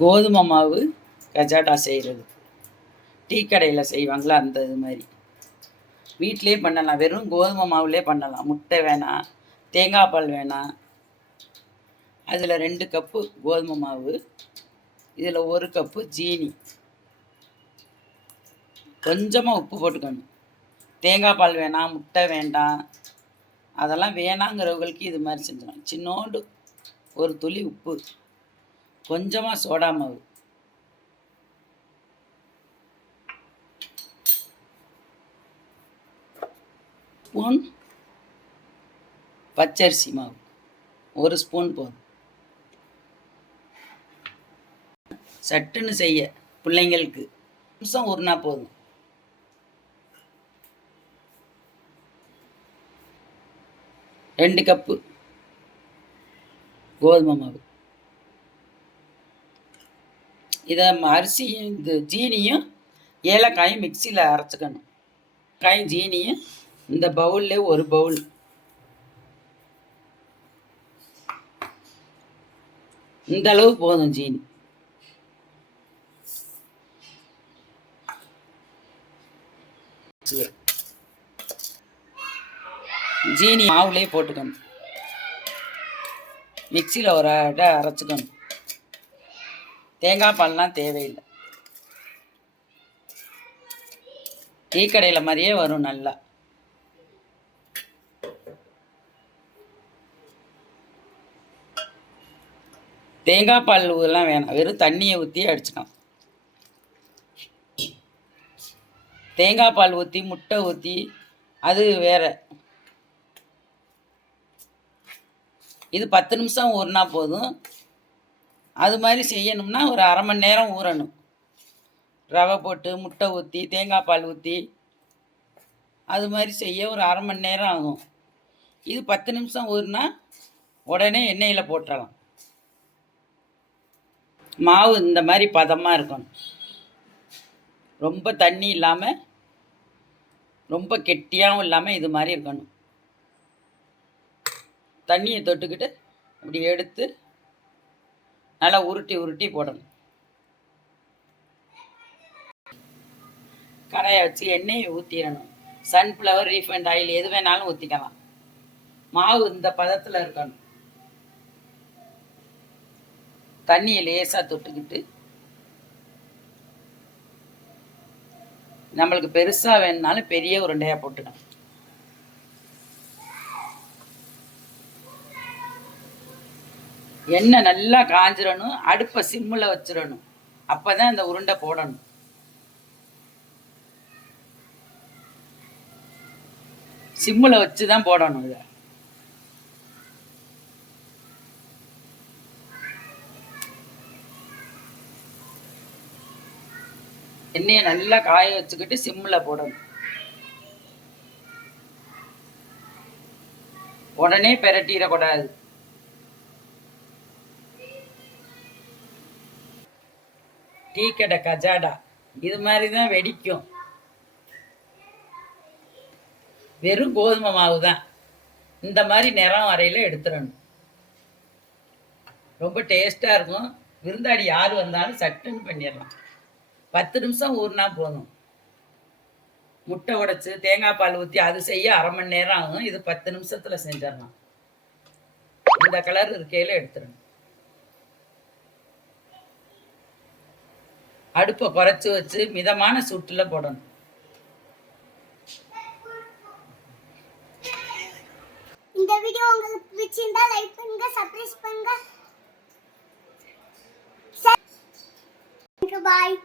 கோதுமை மாவு கஜாட்டா செய்கிறது. டீ கடையில் செய்வாங்களா அந்த இது மாதிரி வீட்டிலே பண்ணலாம். வெறும் கோதுமை மாவுலே பண்ணலாம். முட்டை வேணாம், தேங்காய் பால் வேணாம். அதில் 2 கப்பு கோதுமை மாவு, இதில் 1 கப்பு ஜீனி, கொஞ்சமாக உப்பு போட்டுக்கணும். தேங்காய் பால் வேணாம், முட்டை வேண்டாம், அதெல்லாம் வேணாங்கிறவங்களுக்கு இது மாதிரி செஞ்சிடலாம். சின்னோண்டு ஒரு துளி உப்பு, கொஞ்சமாக சோடா மாவு, ஸ்பூன் பச்சரிசி மாவு, 1 ஸ்பூன் போதும். சட்டுன்னு செய்ய பிள்ளைங்களுக்கு நிமிஷம் ஊறினா போதும். ரெண்டு கப்பு கோதுமை மாவு. இதை அரிசியும் இந்த ஜீனியும் ஏலக்காயும் மிக்சியில் அரைச்சிக்கணும். காயும் ஜீனியும் இந்த பவுல்ல 1 பவுல், இந்த அளவு போதும் ஜீனி. ஜீனி மாவுலேயே போட்டுக்கணும். மிக்சியில் ஒரு அடை அரைச்சிக்கணும். தேங்காய் பால்லாம் தேவையில்லை. டீ கடையில் மாதிரியே வரும் நல்லா. தேங்காய் பால் எல்லாம் வேணாம், வெறும் தண்ணியை ஊற்றி அடிச்சுக்கலாம். தேங்காய் பால் ஊற்றி முட்டை ஊற்றி அது வேறு. இது 10 நிமிஷம் ஊறினா போதும். அது மாதிரி செய்யணும்னா ஒரு அரை மணி நேரம் ஊறணும். ரவை போட்டு முட்டை ஊற்றி தேங்காய் பால் ஊற்றி அது மாதிரி செய்ய ஒரு அரை மணி நேரம் ஆகும். இது 10 நிமிஷம் ஊறினா உடனே எண்ணெயில் போட்டுடலாம். மாவு இந்த மாதிரி பதமாக இருக்கணும். ரொம்ப தண்ணி இல்லாமல், ரொம்ப கெட்டியாகவும் இல்லாமல் இது மாதிரி இருக்கணும். தண்ணியை தொட்டுக்கிட்டு இப்படி எடுத்து நல்லா உருட்டி உருட்டி போடணும். கடாயை வச்சு எண்ணெயை ஊற்றிடணும். சன்ஃப்ளவர், ரீஃபைண்ட் ஆயில் எது வேணாலும் ஊற்றிக்கலாம். மாவு இந்த பதத்தில் இருக்கணும். தண்ணியை லேசாக தொட்டுக்கிட்டு, நம்மளுக்கு பெருசாக வேணுனாலும் பெரிய உருண்டையாக போட்டுக்கணும். எண்ணெய் நல்லா காஞ்சிடணும். அடுப்பை சிம்மில் வச்சிடணும். அப்போ தான் இந்த உருண்டை போடணும். சிம்மில் வச்சு தான் போடணும். இதை எண்ணெயை நல்லா காய வச்சுக்கிட்டு சிம்மில் போடணும். உடனே பெரட்டிடக்கூடாது. டீ கடை கஜாடா இது மாதிரி தான் வெடிக்கும். வெறும் கோதுமை மாவு தான். இந்த மாதிரி நிறம் வரையில் எடுத்துடணும். ரொம்ப டேஸ்ட்டாக இருக்கும். விருந்தாடி யார் வந்தாலும் சட்டுன்னு பண்ணிடலாம். 10 நிமிஷம் ஊறினா போதும். முட்டை உடைச்சி தேங்காய் பால் ஊற்றி அது செய்ய அரை மணி நேரம் ஆகும். இது 10 நிமிஷத்தில் செஞ்சிடலாம். இந்த கலர் இருக்கையில் எடுத்துடணும். அடுப்பை குறைச்சி வச்சு மிதமான சூட்டில் போடணும். இந்த வீடியோ உங்களுக்கு பிடிச்சிருந்தா லைக் பண்ணுங்க, சப்ஸ்கிரைப் பண்ணுங்க. பாய்.